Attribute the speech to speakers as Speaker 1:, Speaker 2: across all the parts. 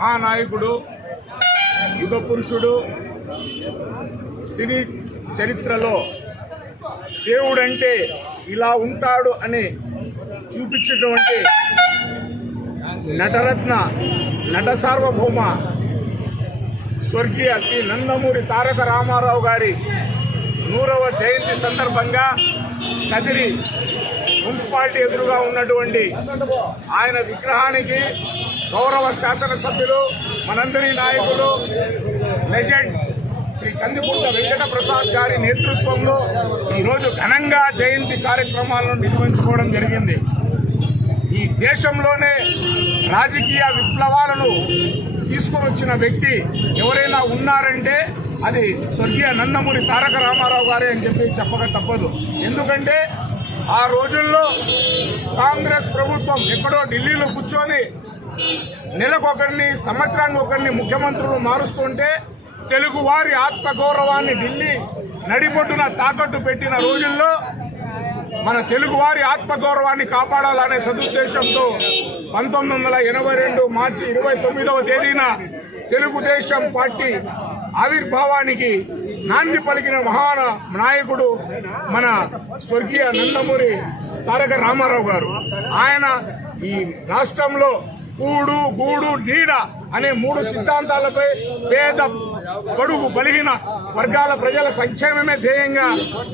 Speaker 1: మహానాయకుడు యుగ పురుషుడు సినీ చరిత్రలో దేవుడంటే ఇలా ఉంటాడు అని చూపించినటువంటి నటరత్న నట సార్వభౌమ స్వర్గీయ శ్రీ నందమూరి తారక రామారావు గారి నూరవ జయంతి సందర్భంగా కదిరి మున్సిపాలిటీ ఎదురుగా ఉన్నటువంటి ఆయన విగ్రహానికి గౌరవ శాసనసభ్యులు మనందరి నాయకులు లెజెండ్ శ్రీ కందిపూట వెంకట ప్రసాద్ గారి నేతృత్వంలో ఈరోజు ఘనంగా జయంతి కార్యక్రమాలను నిర్వహించుకోవడం జరిగింది. ఈ దేశంలోనే రాజకీయ విప్లవాలను తీసుకొని వచ్చిన వ్యక్తి ఎవరైనా ఉన్నారంటే అది స్వర్గీయ నందమూరి తారక రామారావు గారే అని చెప్పి చెప్పక తప్పదు. ఎందుకంటే ఆ రోజుల్లో కాంగ్రెస్ ప్రభుత్వం ఎక్కడో ఢిల్లీలో కూర్చొని నెలకొకరిని సంవత్సరానికి ఒకరిని ముఖ్యమంత్రులు మారుస్తుంటే తెలుగు వారి ఆత్మగౌరవాన్ని ఢిల్లీ నడిబొడ్డున తాకట్టు పెట్టిన రోజుల్లో మన తెలుగువారి ఆత్మగౌరవాన్ని కాపాడాలనే సదుద్దేశంతో పంతొమ్మిది వందల ఎనభై రెండు మార్చి ఇరవై తొమ్మిదవ తేదీన తెలుగుదేశం పార్టీ ఆవిర్భావానికి నాంది పలికిన మహాన నాయకుడు మన స్వర్గీయ నందమూరి తారక రామారావు గారు. ఆయన ఈ రాష్ట్రంలో కూడు గూడు నీడ అనే మూడు సిద్ధాంతాలపై పేద పొడుగు బలిహీన వర్గాల ప్రజల సంక్షేమమే ధ్యేయంగా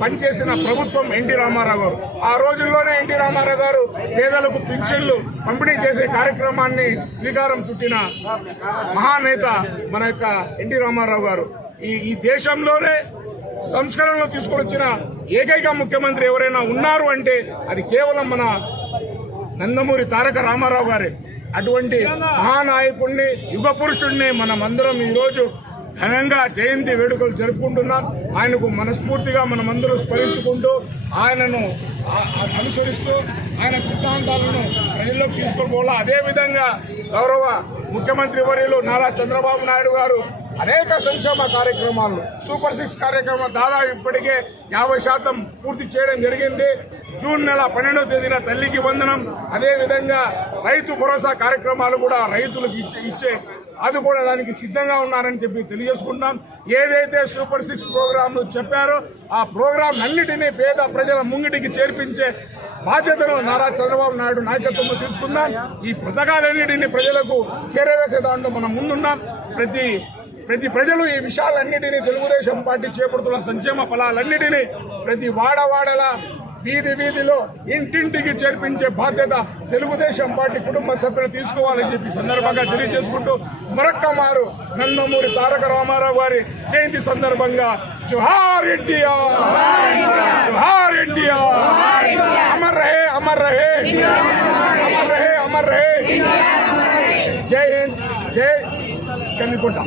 Speaker 1: పనిచేసిన ప్రభుత్వం ఎన్టీ రామారావు గారు. ఆ రోజుల్లోనే ఎన్టీ రామారావు గారు పేదలకు పింఛన్లు పంపిణీ చేసే కార్యక్రమాన్ని శ్రీకారం చుట్టిన మహానేత మన యొక్క ఎన్టీ రామారావు గారు. ఈ ఈ దేశంలోనే సంస్కరణలు తీసుకొని వచ్చిన ఏకైక ముఖ్యమంత్రి ఎవరైనా ఉన్నారు అంటే అది కేవలం మన నందమూరి తారక రామారావు గారే. అటువంటి మహానాయకుడిని యుగ పురుషుడిని మనమందరం ఈరోజు ఘనంగా జయంతి వేడుకలు జరుపుకుంటున్నాం. ఆయనకు మనస్ఫూర్తిగా మనమందరం స్మరించుకుంటూ ఆయనను అనుసరిస్తూ ఆయన సిద్ధాంతాలను ప్రజల్లోకి తీసుకొని అదేవిధంగా గౌరవ ముఖ్యమంత్రి వర్యులు నారా చంద్రబాబు నాయుడు గారు అనేక సంక్షేమ కార్యక్రమాలు సూపర్ సిక్స్ కార్యక్రమం దాదాపు ఇప్పటికే యాభై శాతం పూర్తి చేయడం జరిగింది. జూన్ నెల పన్నెండవ తేదీన తల్లికి వందనం. అదేవిధంగా రైతు భరోసా కార్యక్రమాలు కూడా రైతులకు ఇచ్చే ఇచ్చే దానికి సిద్ధంగా ఉన్నారని చెప్పి తెలియజేసుకుంటున్నాం. ఏదైతే సూపర్ సిక్స్ ప్రోగ్రాంలు చెప్పారో ఆ ప్రోగ్రాం అన్నిటినీ పేద ప్రజల ముంగిటికి చేర్పించే బాధ్యతను నారా చంద్రబాబు నాయుడు నాయకత్వంలో తీసుకుందాం. ఈ పథకాలన్నిటిని ప్రజలకు చేరవేసే దాంట్లో మనం ముందున్నాం. ప్రతి ప్రతి ప్రజలు ఈ విషయాలన్నిటినీ తెలుగుదేశం పార్టీ చేపడుతున్న సంక్షేమ ఫలాలన్నిటినీ ప్రతి వాడవాడల వీధి వీధిలో ఇంటింటికి చేర్పించే బాధ్యత తెలుగుదేశం పార్టీ కుటుంబ సభ్యులు తీసుకోవాలని చెప్పి సందర్భంగా తెలియజేసుకుంటూ మరొక్క మారు నందమూరి తారక రామారావు గారి జయంతి సందర్భంగా జుహార్ ఎన్టీఆర్! జుహార్ ఎన్టీఆర్! అమర్ రహే అమర్ రహే! అమర్ రహే అమర్ రహే! జై హింద్ జై కందికుంట